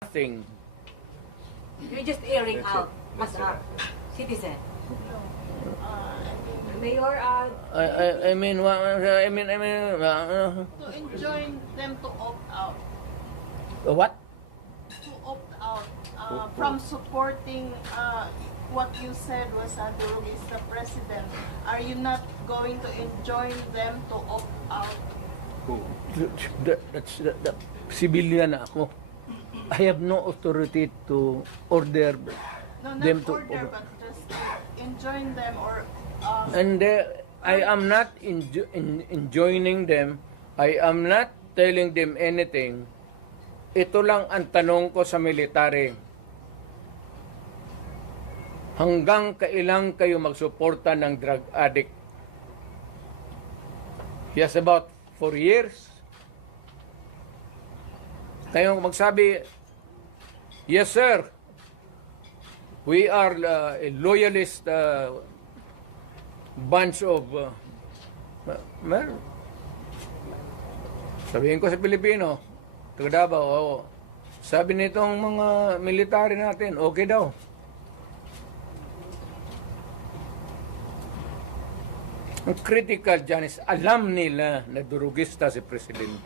Nothing. You're just airing That's out it. as That's a citizen. I Mayor, I mean, to enjoin them to opt out. what? To opt out from supporting what you said was Durug is the president. Are you not going to enjoin them to opt out? Who? That's civilian na ako. I have no authority to order No, not them to. order, but just enjoin them or And I am not enjoining them. I am not telling them anything. Ito lang ang tanong ko sa military. Hanggang kailang kayo magsuporta ng drug addict? Yes, about 4 years. Kayo magsabi, yes sir, we are a loyalist bunch of sabihin ko sa Pilipino, taga Davao, oo. Sabi nitong mga military natin, okay daw. Ang critical dyan is alam nila na durugista si Presidente.